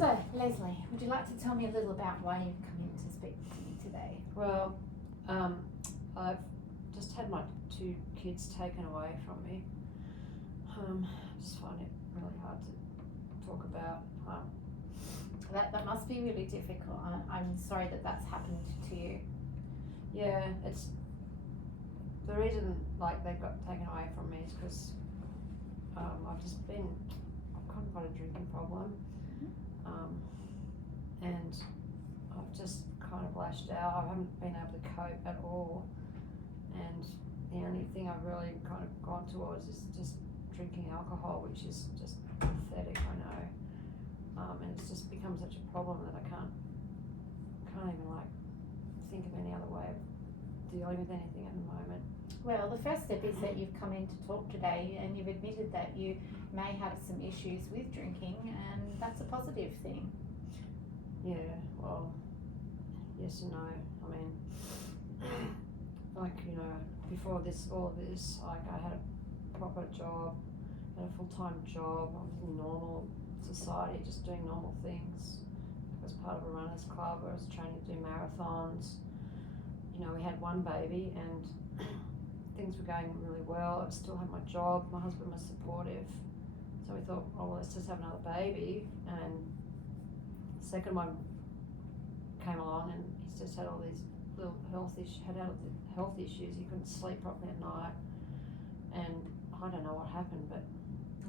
So, Leslie, would you like to tell me a little about why you've come in to speak to me today? Well, I've just had my 2 kids taken away from me. I just find it really hard to talk about. That must be really difficult. I'm sorry that that's happened to you. Yeah, it's the reason like they got taken away from me is because I've kind of got a drinking problem, and I've just kind of lashed out. I haven't been able to cope at all, and the only thing I've really kind of gone towards is just drinking alcohol, which is just pathetic, I know. And it's just become such a problem that I can't even like think of any other way of dealing with anything at the moment. Well, the first step is that you've come in to talk today and you've admitted that you may have some issues with drinking, and that's a positive thing. Yeah, well, yes and no. I mean, like, before all of this, like I had a proper job, had a full-time job. I was in normal society, just doing normal things. I was part of a runners club. I was training to do marathons. We had 1 baby and things were going really well. I still had my job. My husband was supportive. So we thought, oh, well, let's just have another baby. And the second one came along and he's just had all these little health issues. He couldn't sleep properly at night. And I don't know what happened, but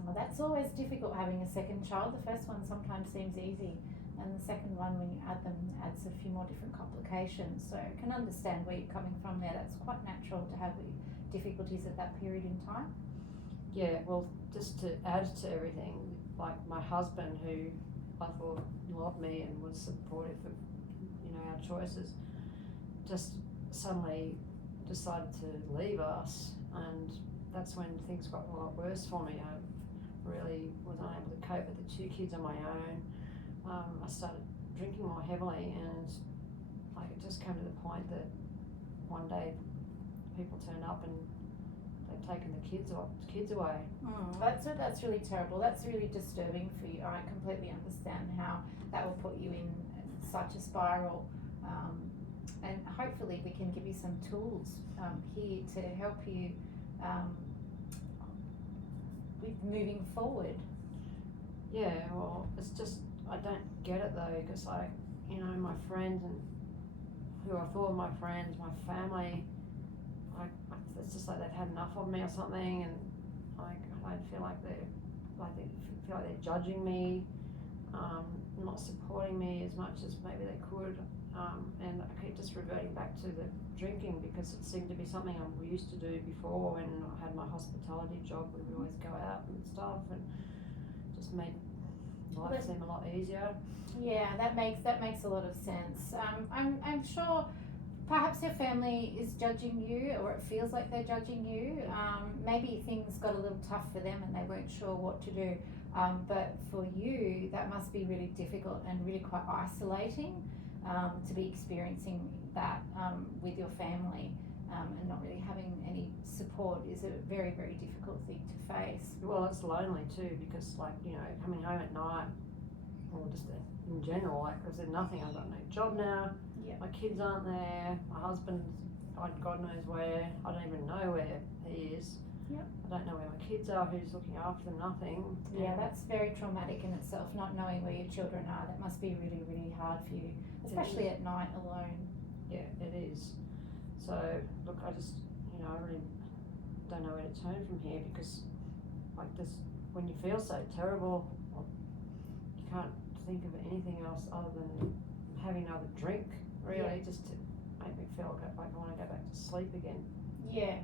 Well, that's always difficult having a second child. The first one sometimes seems easy, and the second one, when you add them, adds a few more different complications. So I can understand where you're coming from there. That's quite natural to have difficulties at that period in time. yeah, well, just to add to everything, like my husband, who I thought loved me and was supportive of, our choices, just suddenly decided to leave us, and that's when things got a lot worse for me. I really was unable to cope with the 2 kids on my own. I started drinking more heavily, and like it just came to the point that one day people turned up and they'd taken the kids away. That's really terrible. That's really disturbing for you. I completely understand how that will put you in such a spiral. And hopefully we can give you some tools here to help you with moving forward. Yeah, well, it's just, I don't get it though, because my friends and who I thought were my friends, my family, it's just like they've had enough of me or something, and I feel like they're judging me, not supporting me as much as maybe they could, and I keep just reverting back to the drinking because it seemed to be something I used to do before when I had my hospitality job. We would always go out and stuff, and just made life seem a lot easier. Yeah, that makes a lot of sense. I'm sure perhaps your family is judging you, or it feels like they're judging you. Maybe things got a little tough for them and they weren't sure what to do. But for you, that must be really difficult and really quite isolating to be experiencing that with your family, and not really having any support is a very, very difficult thing to face. Well, it's lonely too, because coming home at night, or just in general, because there's nothing. I've got no job now. Yeah. My kids aren't there. My husband's God knows where. I don't even know where he is. Yep. I don't know where my kids are. Who's looking after them? Nothing. Yeah, that's very traumatic in itself. Not knowing where your children are, that must be really, really hard for you, especially at night alone. Yeah, it is. So look, I just I really don't know where to turn from here, because when you feel so terrible, you can't think of anything else other than having another drink, really, just to make me feel like I want to go back to sleep again. Yeah,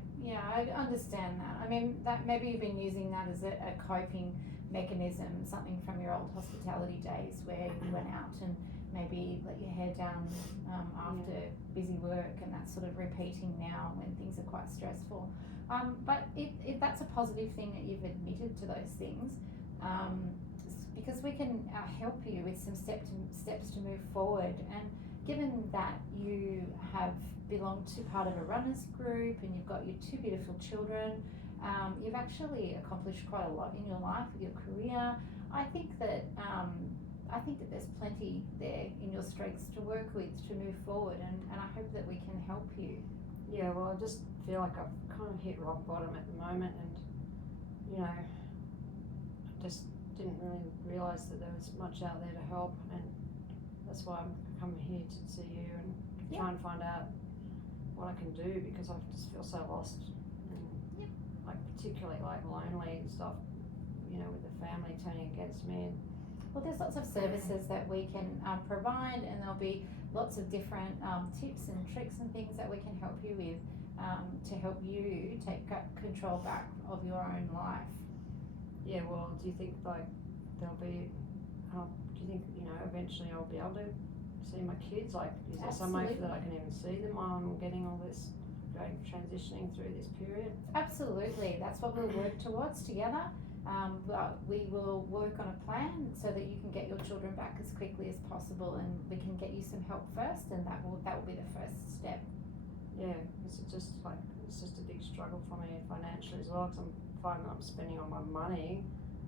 I understand that. I mean, that maybe you've been using that as a coping mechanism, something from your old hospitality days where you went out and maybe let your hair down after busy work, and that's sort of repeating now when things are quite stressful. But that's a positive thing that you've admitted to those things, because we can help you with some steps to move forward. And given that you have belonged to part of a runners group and you've got your 2 beautiful children, you've actually accomplished quite a lot in your life with your career. I think that I think that there's plenty there in your strengths to work with to move forward, and I hope that we can help you. Yeah, well, I just feel like I've kind of hit rock bottom at the moment, and you know, I just didn't really realise that there was much out there to help, and that's why I'm coming here to see you and try and find out what I can do, because I just feel so lost, and like particularly like lonely and stuff, you know, with the family turning against me. Well, there's lots of services that we can provide, and there'll be lots of different tips and tricks and things that we can help you with to help you take control back of your own life. Yeah, well, do you think like there'll be, do you think, you know, eventually I'll be able to see my kids? Like, is there some way that I can even see them while I'm getting all this, transitioning through this period? Absolutely, that's what we'll work towards together. We will work on a plan so that you can get your children back as quickly as possible, and we can get you some help first, and that will be the first step. Yeah, because it's just a big struggle for me financially as well, because I'm finding I'm spending all my money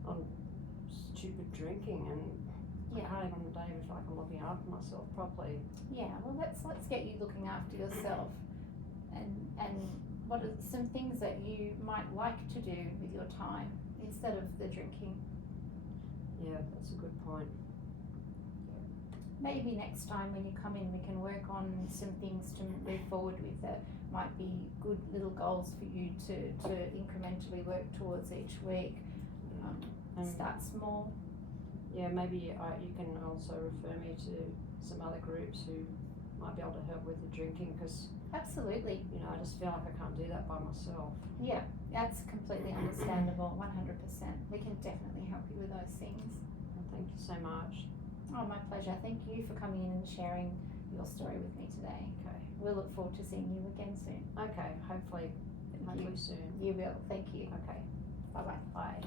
on stupid drinking, and I can't even on the day feel like I'm looking after myself properly. Yeah, well, let's get you looking after yourself, and what are some things that you might like to do with your time instead of the drinking? Yeah, that's a good point. Maybe next time when you come in, we can work on some things to move forward with that might be good little goals for you to incrementally work towards each week. Start small. Yeah, maybe you can also refer me to some other groups who might be able to help with the drinking, because absolutely, you know, I just feel like I can't do that by myself. Yeah, that's completely understandable. 100%. We can definitely help you with those things. Well, thank you so much. Oh, my pleasure. Thank you for coming in and sharing your story with me today. Okay. We'll look forward to seeing you again soon. Okay, hopefully soon. You will. Thank you. Okay. Bye-bye. Bye.